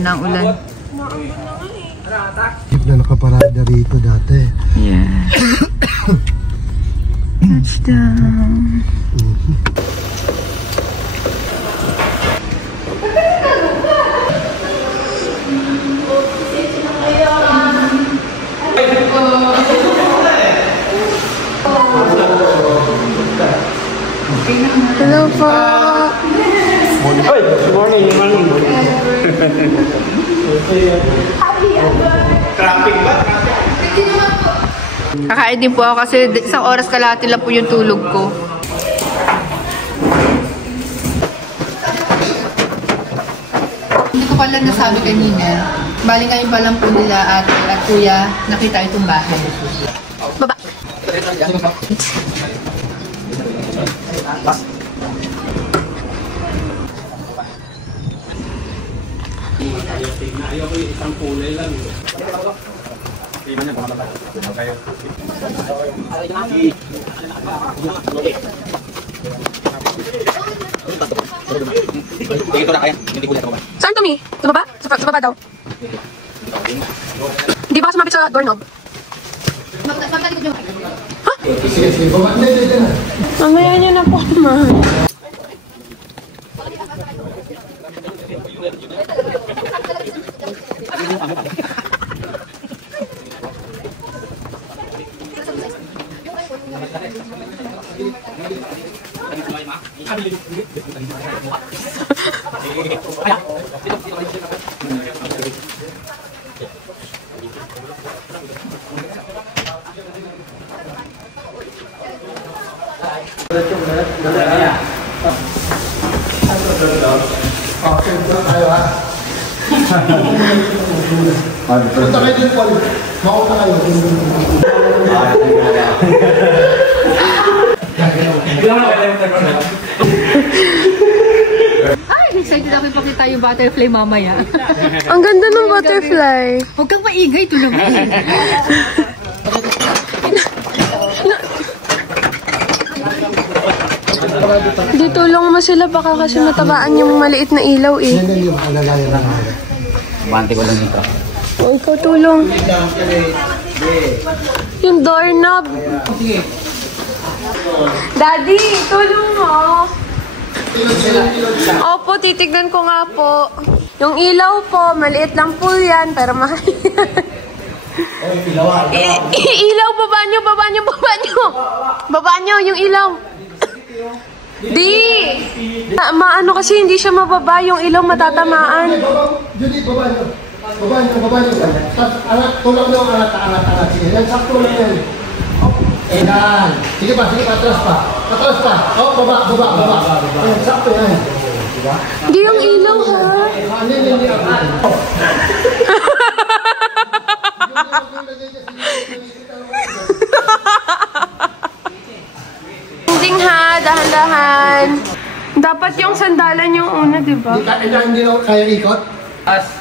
Ayan ang ulan. Jeep na nakaparada rito dati. Yeah. Touchdown. Hello po. Good morning. Traffic ba? Kakain din po ako kasi isang oras kalahati lang po yung tulog ko. Hindi ko pala nasabi kanina. Bali ngayon pa lang po nila at kuya nakita itong bahay. Baba! Ayaw ko yung isang kulay lang. Saan kami? Sa baba? Sa baba daw. Hindi ba sumapit sa doorknob? Ha? Sige. Mamaya niyo na po, ma. Punta kayo din, Paul. Mauna kayo. Ay, excited ako ipakita yung butterfly mamaya. Ang ganda ng butterfly. Huwag kang maingay, ito naman. Di tulong mo sila baka kasi matabaan yung maliit na ilaw eh. Yan yung malalaya lang. Bante ko lang ito. O ikaw tulong. Yung doorknob. Daddy, tulong mo. Opo, titignan ko nga po. Yung ilaw po, maliit lang po yan, pero mahal yan. Ilaw, baba nyo. Baba nyo, yung ilaw. Di! Maano kasi hindi siya mababa, yung ilaw matatamaan. Judy, baba nyo. Tulak nyo ang angat. Sige, yan, sakto lang yan. Ayan. Sige pa, atras pa. Baba. Ayan, sakto yan. Hindi yung ilaw, ha? Hindi. Ending ha, dahan-dahan. Dapat yung sandalan yung una, di ba? Hindi na kaya ikot?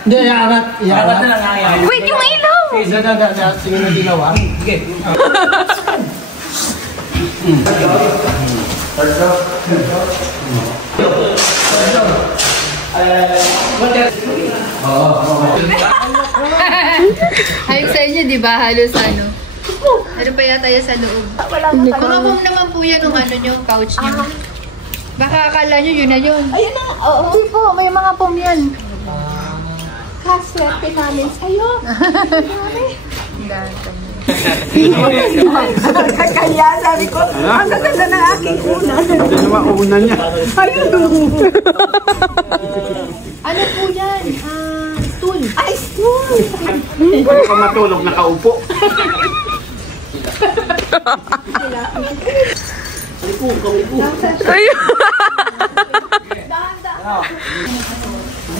Hindi, iaangat. Wait, yung ilaw! Sige na dilaw, ha? Sige. Hayop sa inyo, di ba? Halos ano. Ano pa yata yan sa loob? Mga foam naman po yan yung ano nyo, pouch nyo. Baka akala nyo yun na yun. Ayun na, oo. Hindi po, may mga foam yan. Kaswerte namin sa'yo. Kaya sabi ko, ang ganda ng aking una. Ano ba una niya? Ano po yan? Stool. Ay, stool! Hindi ka matulog, nakaupo.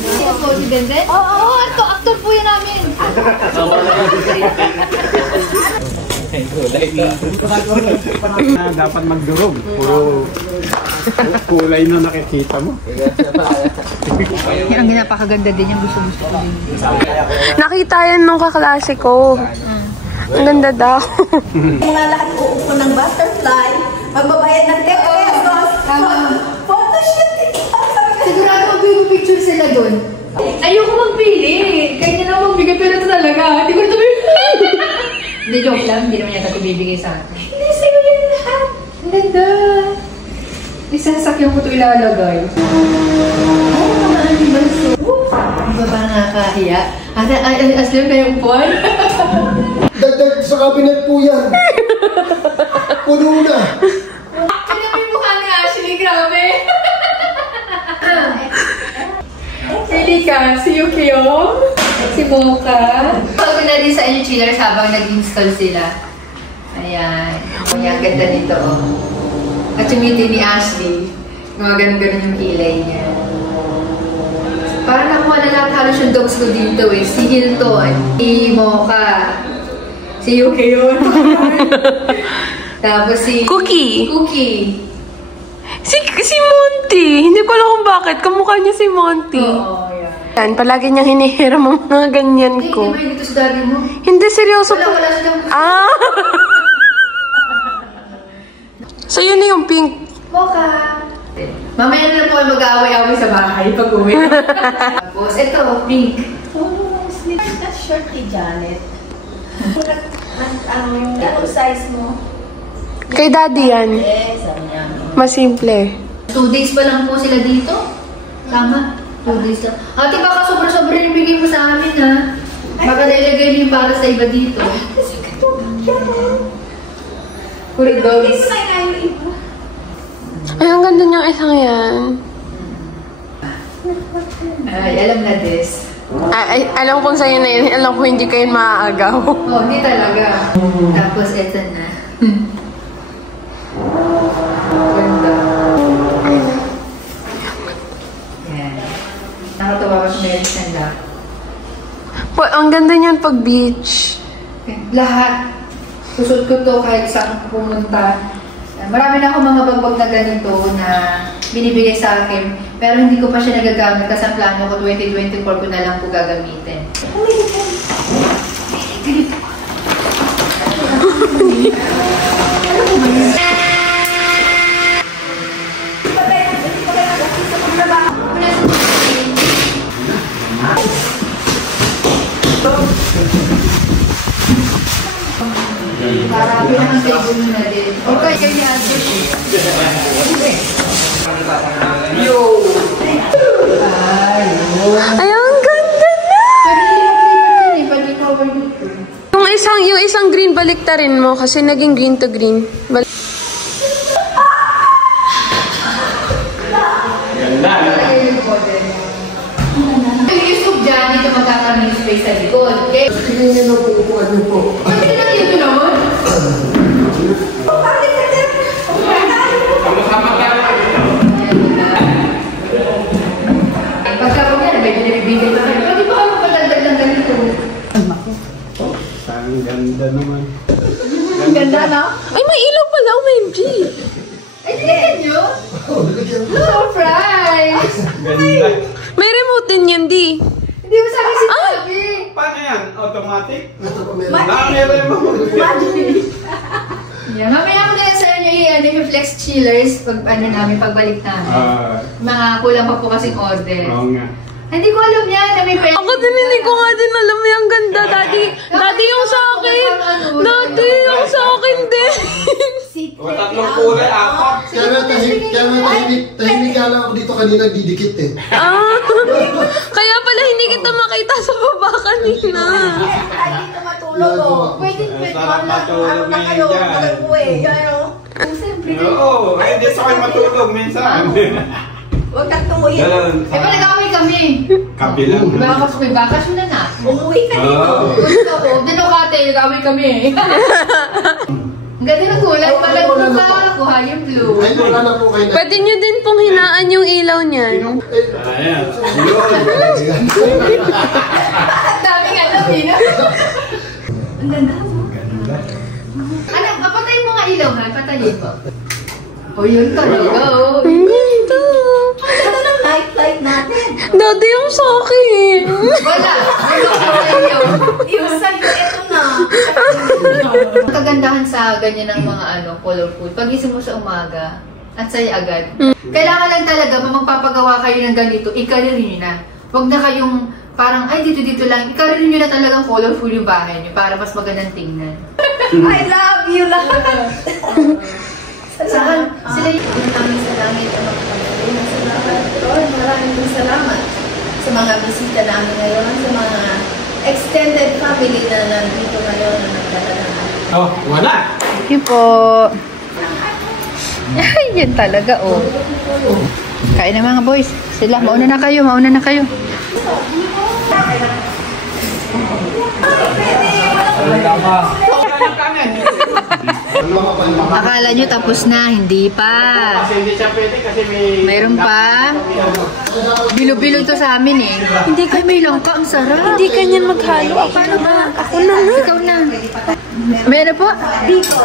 Sino po si Benden? Oo, actor po yan namin. Dapat magdurog. Puro kulay na nakikita mo. Yan ang napakaganda din yung gusto ko din. Nakita yan nung kaklase ko. Ang ganda daw. Mga lahat uupo ng butterfly, magbabayad ng 10 pesos. Photoshoot! Sigurado mag-picture sila doon. Ayoko magpili. Kaya na magbigay pero ito talaga. Hindi ko ito bibigay. Hindi, joke lang. Hindi naman yata ito bibigay sa akin. Hindi, sa'yo yan lahat. Ang ganda. Isasakyan ko ito ilalagay. Ay, naman ang banso. Iba ba nakakahiya? Aslim na yung puwan? Dagdag sa cabinet po yan. Puno na. Ano yung mukha ni Ashley? Grabe. Pili ka, si Yukiyong, si Mocha. Pag na din sa inyo chillers habang nag-install sila. Ayan. Ayan, ganda nito. Oh. At yung ngiti ni Ashley, mga ganun-ganun yung kilay niya. Parang nakuha na lahat halos yung dogs ko dito eh. Si Hilton, si Mocha, si Yukiyong. Tapos si... Cookie. Cookie. Si Monty. Hindi ko alam kung bakit. Kamukha niya si Monty. Oo, yan. Yan, palagi niyang hinihiram ang mga ganyan Hindi, ko. hindi ba dito sa daddy mo? Hindi, seryoso po. Wala silang... Ah! So, yun na yung pink. Mocha! Mamaya na lang po kayo mag-aaway-aaway sa bahay pag uwi. Tapos, ito, pink. Oh, sleep na shirt ni Janet. Anong size mo? Kay daddy yan. Yes, ano yan. Mas simple. 2 days pa lang po sila dito. Tama? 2 days lang. Ate, baka sobra-sobra yung bigay mo sa amin, ha? Baka nailagay niyo yung para sa iba dito. Kasi katulad yan. Puro dogs. Hindi na yung iba. Ay, ang ganda niyang isang yan. Ay, alam na this. Ay, alam kong sa'yo na yun. Alam ko hindi kayo maaagaw. Oh, hindi talaga. Tapos, eto na. Ganda. Yan. Nakatawa ko sa meron stand up. Ang ganda niyan pag beach. Lahat. Susot ko to kahit saan pumunta. Marami na ako mga bagbag na ganito na binibigay sa akin. Pero hindi ko pa siya nagagamit kasi ang plano ko 2024 ko na lang po gagamitin. Para pinang table mo na din. Okay, kayo ni Adjo. Ay, ang ganda na! Yung isang green baliktarin mo kasi naging green to green. Yung YouTube dyan, dito magkakaroon ng space sa likod. Okay? Sige nyo na po, upuan nyo po. Pwede lang dito naman. Pagka po yan, may binibigay pa kayo. Pwede ba ako magdagdag ng ganito? Ang ganda naman. Ang ganda, no? Ay, may ilaw pala, OMG! Ay, tingnan nyo. Surprise! Ganda. May remote din yan, di. Hindi mo sa akin sinabi. Paano yan? Automatic? Ito pa meron. Meron mo. Yan, mamaya ko na yan sa inyo yung flex chillers pag namin, pagbalik namin. Mga kulang pa po kasing order. Oo nga. Hindi ko alam yan na may pwede. Ako din, hindi ko nga din alam yung ganda. Daddy yung sa akin. Daddy yung sa akin din. O, tatlong kulay, apat. Kaya nga tahimik ka lang ako dito kanina, didikit eh. Kaya pala hindi kita makita sa baba kanina. Ay, dito matulog, oh. Pwede, Sarap matulog ano na ngayon kayo, dyan. mag-uwi. Ano? Siyempre. Oo, ay, di sa kayo matulog minsan. Huwag kang tumuhin. Eh, pa nag-away kami. Kabilang. Baka mas may bakasyon na na. Umuwi ka dito. Oo. Gusto ko, dinukate, nag-away kami eh. Ang ganda ng kulay, parang mukha, kuha yung blue. Ay, wala na po kayo na. Pwede nyo din pong hinaan yung ilaw niyan. Ayan. Yun. Ang daming alam eh, no? Ang ganda mo. Ano, papatayin mo nga ilaw ha, patayin mo. O yun talaga, oh. Ang ganda. Ito ng light natin. Daddy yung sa akin. Wala, wala ko sa inyo. Yung sa'yo, ito na. Ang kagandahan sa ganyan ng mga color food, pag isip mo sa umaga, at saya agad. Kailangan lang talaga, magpapagawa kayo ng ganito, i-career nyo na. Huwag na kayong parang, ay, dito lang. Ikaroon nyo na talagang colorful yung bahay nyo para mas magandang tingnan. I love you lahat. Sila yung namin sa langit ang magpapalala. Salamat, Lord. Maraming salamat sa mga bisita namin ngayon, sa mga extended family na nandito ngayon na nagdala ng amin. Oh, wala. Thank you po. Ay, yan talaga, oh. Kain na mga boys. Sila, mauna na kayo. Akala nyo tapos na, hindi pa. Kasi hindi siya pwede kasi Mayroon pa. Bilo-bilo to sa amin eh. Hindi ka may langka, ang sarap. Hindi kanyan maghalo. Ako na ba? Ako na nga. Ikaw na. Meron po? Biko.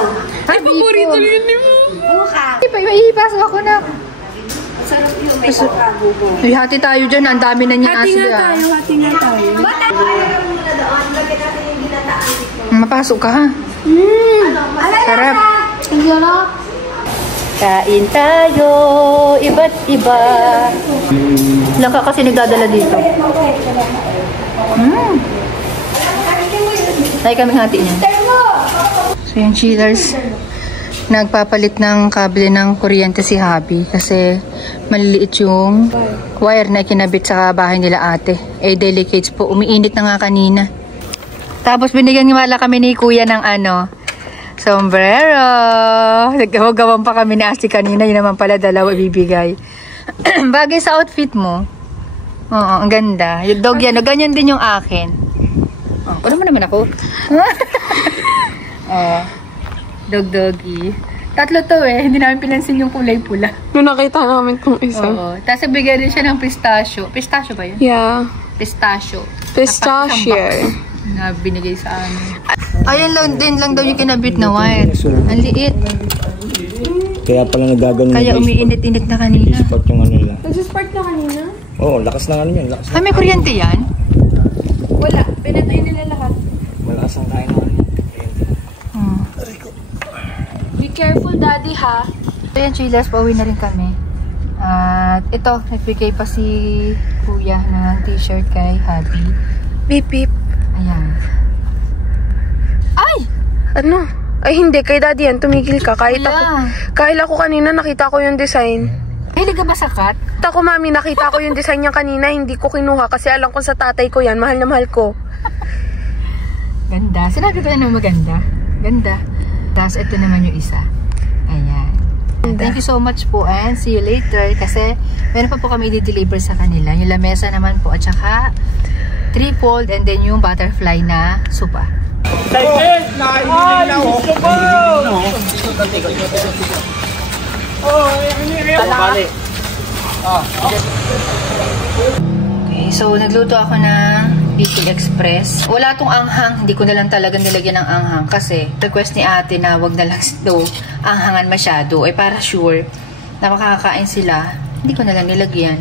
Ay, Paborito yun ni mo. Buka. May ipasok ako na. Sarap yung may pagkagugo. Hati tayo dyan, ang dami na niya Hati nga asli. tayo, hati nga tayo. Bata! Ayaw mo na doon. Lagyan natin yung ginataan dito. Mapasok ka ha. Sarap. Ang sarap. Kain tayo, iba't iba. Langka kasi nagdadala dito. Ay kaming hati niya. So yung chillers, nagpapalit ng kable ng kuryente si Habi kasi maliliit yung wire na kinabit sa bahay nila ate. Eh delicates po, umiinit na nga kanina. Tapos binigyan nga kami ni kuya ng sombrero. Naggawa-gawan pa kami ni Asti kanina. Yun naman pala, dalawa ibibigay. Bagay sa outfit mo. Oo, ang ganda. Yung dog yan. Ganyan din yung akin. Oh, ano mo naman ako? Dog-doggy. Tatlo to eh. Hindi namin pinansin yung kulay pula. Nung nakita namin kung isa. Oo. Tapos bigyan din siya ng pistachio. Pistachio ba yun? Yeah. Pistachio. Pistachio. Na binigay sa amin. Ayan lang daw yung kinabit na wire. Ang liit. Kaya pala nagagano. Kaya umiinit-init na kanina. Spot yung ano nila. Nag-spark na kanina? Oo, lakas ng ano yan. Lakas Ay, may kuryente yan? Wala. Pinatay nila lahat. malakas ang kain ng ano. Be careful, daddy, ha? Ayan, chillers, pauwi na rin kami. At ito, nagbigay pa si kuya ng t-shirt kay Habi. Beep, beep. Ayan. Ay! Ano? Ay, hindi. Kay daddy yan. Tumigil ka. Kahit ako kanina, nakita ko yung design. Mahilig ka ba sa cat? Ako, mami, nakita ko yung design niya kanina. Hindi ko kinuha kasi alam ko sa tatay ko yan. Mahal na mahal ko. Ganda. Sinabi ko na maganda. Ganda. Tapos ito naman yung isa. Ayan. Thank you so much po and see you later kasi meron pa po kami i-deliver sa kanila. Yung lamesa naman po at saka trifold and then yung butterfly na sopa. Okay, so nagluto ako ng Bicol Express. Wala tong anghang, hindi ko na lang talaga nilagyan ng anghang kasi request ni ate na wag na lang ito anghangan masyado. Para sure na makakakain sila, hindi ko na lang nilagyan.